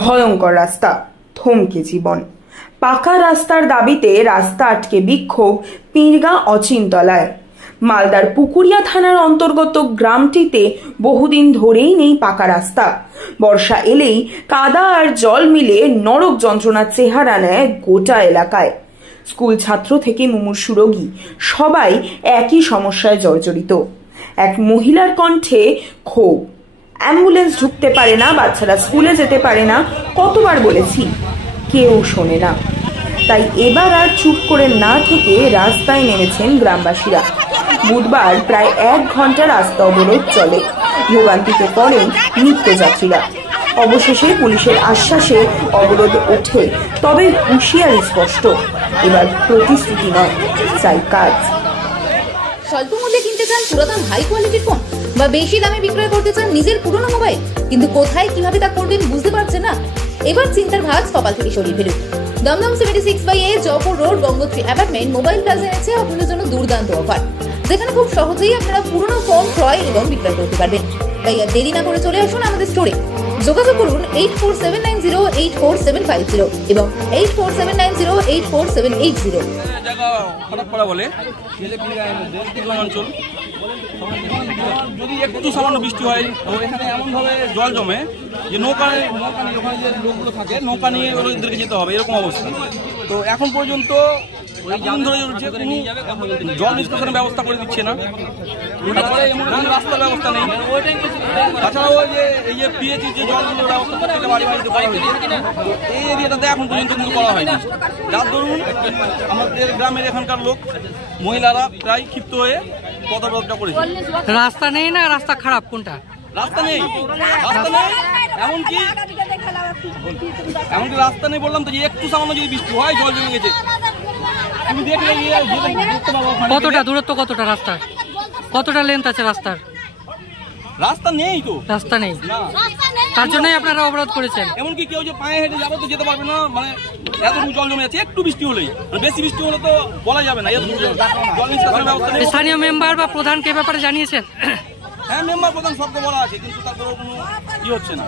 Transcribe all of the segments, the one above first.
ভয়ঙ্কর রাস্তা, থমকে জীবন। পাকা রাস্তার দাবিতে রাস্তা আটকে বিক্ষোভ পীরগাঁ অচিনতলায়। মালদার পুকুরিয়া থানার অন্তর্গত গ্রামটিতে বহুদিন ধরেই নেই পাকা রাস্তা। বর্ষা এলেই কাদা আর জল মিলে নরক যন্ত্রণার চেহারা নেয় গোটা এলাকায়। স্কুল ছাত্র থেকে মুমূর্ষু রোগী সবাই একই সমস্যায় জর্জরিত। এক মহিলার কণ্ঠে ক্ষোভ, অ্যাম্বুলেন্স ঢুকতে পারে না, বাচ্চারা স্কুলে যেতে পারে না, কতবার বলেছি, কেউ শোনে না। তাই এবার আর চুপ করে না থেকে রাস্তায় নেমেছেন গ্রামবাসীরা। বুধবার প্রায় 1 ঘন্টা রাস্তা অবরোধ চলে। ভোগান্তিতে পড়েন নিত্যযাত্রীরা। অবশেষে পুলিশের আশ্বাসে অবরোধ ওঠে, তবে হুঁশিয়ারি স্পষ্ট, এবার প্রতিশ্রুতি নয়, চাই কাজ। স্বল্প মূল্যে কিনতে চান পুরাতন হাই কোয়ালিটির ফোন, বা বেশি দামে বিক্রয় করতে চান নিজের পুরনো মোবাইল, কিন্তু কোথায় কিভাবে তা করবেন বুঝতে পারছেন না? এবার চিন্তার ভাঁজ কপাল থেকে সরিয়ে ফেলুন। Dumdum 76/A Jaipur road Gangotri apartment mobile plaza এনেছে আপনাদের জন্য দুর্দান্ত অফার, যেখানে খুব সহজেই আপনারা পুরনো ফোন ক্রয় এবং বিক্রয় করতে পারবেন। তাই আর দেরি না করে চলে আসুন আমাদের স্টোরে। যোগাযোগ করুন 8479084750 এবং 8479084780। জায়গা খারাপ করা বলে অঞ্চল, যদি একটু সামান্য বৃষ্টি হয় তো এখানে এমনভাবে জল জমে যে নৌকা নিয়ে ওখানে যে লোকগুলো থাকে নৌকা নিয়ে ওদেরকে যেতে হবে, এরকম অবস্থা। তো এখন পর্যন্ত জল নিষ্কাশনের ব্যবস্থা করে দিচ্ছে না, এমন রাস্তার ব্যবস্থা নেই। তাছাড়াও এই যে পিএইচি যে জলগুলোর ব্যবস্থা প্রত্যেকটা বাড়ি বাড়িতে এই এরিয়াটাতে এখন পর্যন্ত কিছু করা হয়নি। যার দরুন আমাদের গ্রামের এখানকার লোক মহিলারা প্রায় ক্ষিপ্ত হয়ে পথরোধটা করেছে। রাস্তা নেই না রাস্তা খারাপ, কোনটা? রাস্তা নেই, রাস্তা নেই, এমনকি রাস্তা নেই বললাম তো, যে একটু সামান্য যদি বৃষ্টি হয় জল জমে গেছে। তুমি দেখলে কতটা দূরত্ব, কতটা রাস্তার, কতটা লেন্থ আছে রাস্তার? রাস্তা নেই তো, রাস্তা নেই, তার জন্যই আপনারা অবরোধ করেছেন। এমনকি কেউ যে পায়ে হেঁটে যাবে তো যেতে পারবে না, মানে এতটুকু জল জমে আছে। একটু বৃষ্টি হলেই, বেশি বৃষ্টি হলে তো বলা যাবে না, এতটুকু জল নিষ্কাশনের ব্যবস্থা নেই। স্থানীয় মেম্বার বা প্রধানকে ব্যাপারে জানিয়েছেন? হ্যাঁ, মেম্বার প্রধান সবকে বলা আছে, কিন্তু তারপরেও কোনো ই হচ্ছে না।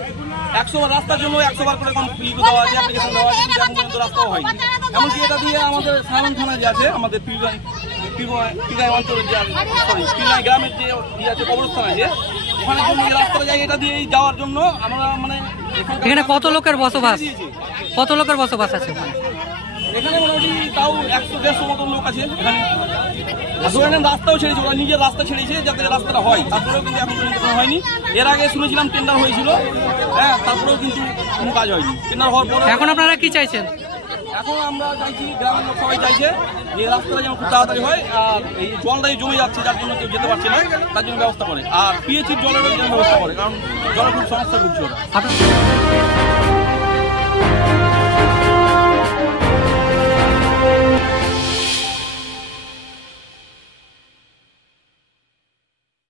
100 বার রাস্তার জন্য 100 বার করে দেওয়া আছে, অ্যাপ্লিকেশন দেওয়া আছে, কিন্তু এখন পর্যন্ত রাস্তাও হয়নি। এমনকি এটা দিয়ে আমাদের সাধারণ থানা যে আছে, আমাদের পীরগাঁ অঞ্চলের যে পীরগাঁ গ্রামের যে ইয়ে আছে কবরস্থান আছে, ওখানে জন্য যে রাস্তাটা যায় এটা দিয়ে যাওয়ার জন্য আমরা মানে এখানে কত লোকের বসবাস, কত লোকের বসবাস আছে এখানে? মোটামুটি তাও 100-150 মতন লোক আছে এখানে। রাস্তাও ছেড়েছে, ওরা নিজের রাস্তা ছেড়েছে যাতে রাস্তাটা হয়, তারপরেও কিন্তু এখন পর্যন্ত কোনো হয়নি। এর আগে শুনেছিলাম টেন্ডার হয়েছিল, হ্যাঁ, তারপরেও কিন্তু কোনো কাজ হয়নি। টেন্ডার হওয়ার পরে এখন আপনারা কি চাইছেন? এখন আমরা চাইছি, গ্রামের লোক সবাই চাইছে যে রাস্তাটা যেন খুব তাড়াতাড়ি হয়, আর এই জলটাই জমে যাচ্ছে যার জন্য কেউ যেতে পারছে না, তার জন্য ব্যবস্থা করে, আর পিএইচির জলেরও জন্য ব্যবস্থা করে, কারণ জলের খুব সমস্যা ভুগছে ওরা।